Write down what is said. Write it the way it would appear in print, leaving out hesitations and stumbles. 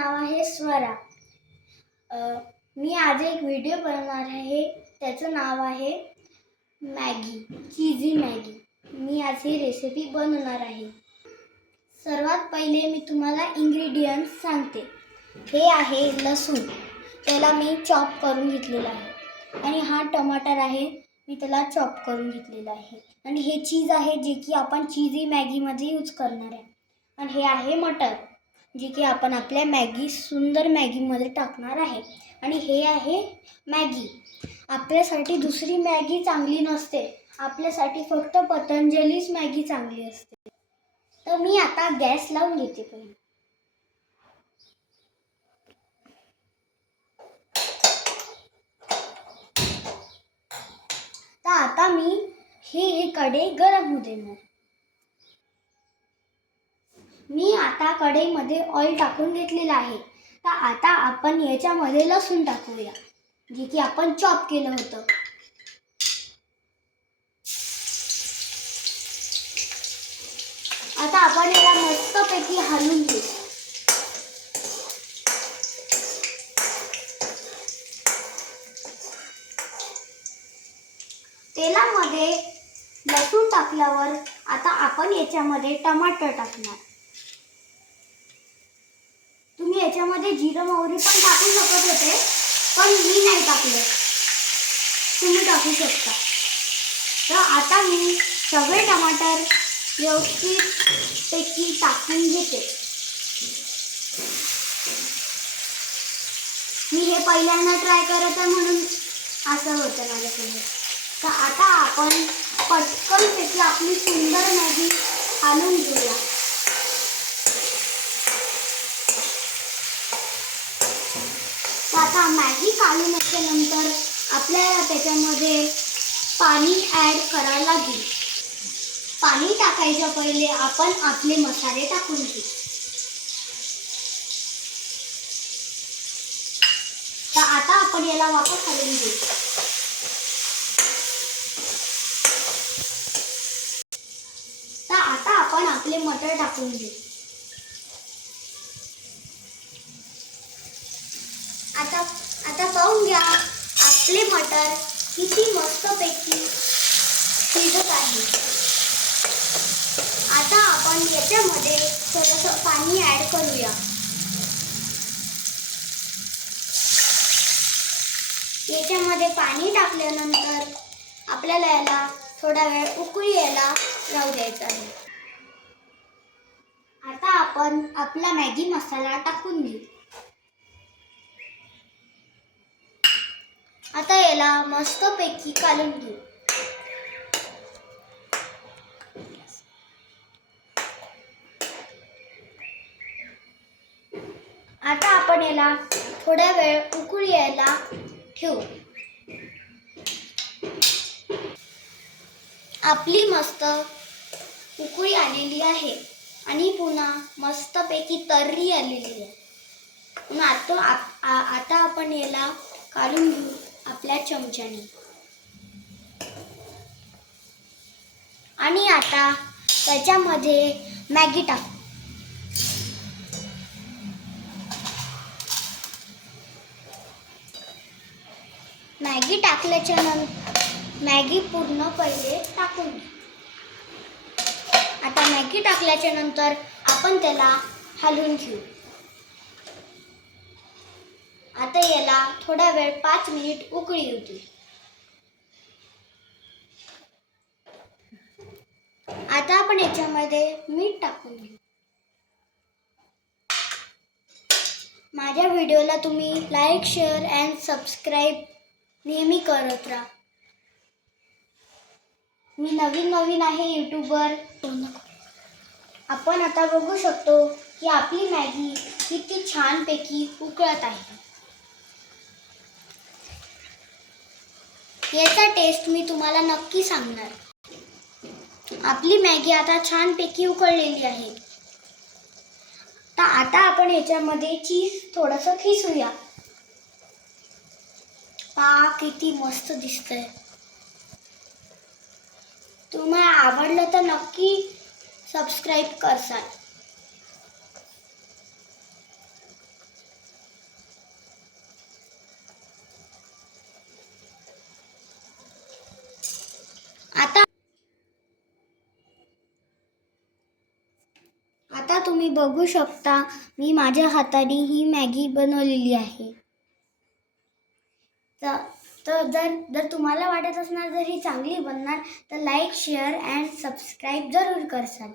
नाव आहे स्वरा। मी आज एक व्हिडिओ बनवणार आहे, त्याचं नाव आहे मॅगी, चीजी मॅगी। मी आज ही रेसिपी बनवणार आहे। सर्वात पहिले मी तुम्हाला इंग्रेडिएंट्स सांगते। हे आहे लसूण, त्याला मी चॉप करून घेतलेला आहे। आणि हा टमाटर आहे, मी त्याला चॉप करून घेतलेला आहे। आणि हे चीज आहे, जे की आपण चीजी मॅगीमध्ये यूज करणार आहे। आणि हे आहे मटर, जे की आपण आपल्या सुंदर मॅगीमध्ये टाकणार आहे। आणि हे आहे मॅगी। आपल्यासाठी दुसरी मॅगी चांगली नसते, आपल्यासाठी फक्त पतंजलीच मॅगी चांगली असते। तर मी आता गॅस लावून घेते पहिले। तर आता मी हे कढई गरम होऊ देणार। मी आता कढईमध्ये ऑइल टाकून घेतलेला आहे। तर आता आपण याच्यामध्ये लसूण टाकूया, जे की आपण चॉप केलं होतं। आता आपण याला मस्तपैकी हलवून घेऊ। तेलामध्ये लसूण टाकल्यावर आता आपण याच्यामध्ये टमाटर टाकणार। तुम्ही याच्यामध्ये जिरं मोहरी पण टाकू शकत होते, पण मी नाही टाकलं, तुम्ही टाकू शकता। तर आता मी सगळे टमाटर व्यवस्थितपैकी टाकून घेते। मी हे पहिल्यांदा ट्राय करत आहे, म्हणून असं होतं माझ्याकडे। तर आता आपण पटकनपैकी आपली सुंदर मॅगी हलवून घेऊया। आता मॅगी काढून नंतर आपल्याला त्याच्यामध्ये पाणी ॲड करायला लागेल। पाणी टाकायच्या पहिले आपण आपले मसाले टाकून घेऊ। तर आता आपण याला वापस हलवून घेऊ। तर आता आपण आपले मटर टाकून घेऊ। आता पाहून घ्या, आपले मटर किती मस्तपैकी शिजत आहे। आता आपण याच्यामध्ये थोडंसं पाणी ॲड करूया। याच्यामध्ये पाणी टाकल्यानंतर आपल्याला याला थोडा वेळ उकळी यायला लावू द्यायचा आहे। आता आपण आपला मॅगी मसाला टाकून घेऊ। आता याला मस्तपैकी कालून घेऊ। आता आपण याला थोडा वेळ उकळी यायला ठेवू। आपली मस्त उकळी आलेली आहे आणि पुन्हा मस्तपैकी तर्री आलेली आहे। आता आपण याला काढून घेऊ आपल्या चमच्याने। आणि आता त्याच्यामध्ये मॅगी टाकू। मॅगी टाकल्याच्या नंतर मॅगी पूर्ण पहिले टाकून घ्या। आता मॅगी टाकल्याच्या नंतर आपण त्याला हलवून घेऊ। आता याला थोडा वेळ 5 मिनिट उकळी येऊ दे। आता आपण याच्यामध्ये मीठ टाकून घेऊ। माझ्या व्हिडिओला तुम्ही लाईक, शेअर अँड सबस्क्राईब नेहमी करत राहा। मी नवीन आहे यूट्यूबर। आपण आता बघू शकतो की आपली मॅगी किती छानपैकी उकळत आहे। याचा टेस्ट मी तुम्हाला नक्की सांगणार। आपली मॅगी आता छानपैकी उकळलेली आहे। तर आता आपण याच्यामध्ये चीज थोडंसं खिसूया। किती मस्त दिसतंय। तुम्हाला आवडलं तर नक्की सबस्क्राईब करसाल। तुम्ही बघू शकता मी माझ्या हाताने ही मॅगी बनवलेली आहे. तर जर तुम्हाला वाटत असणार जर ही चांगली बनणार तर लाईक शेअर अँड सबस्क्राईब जरूर करसाल.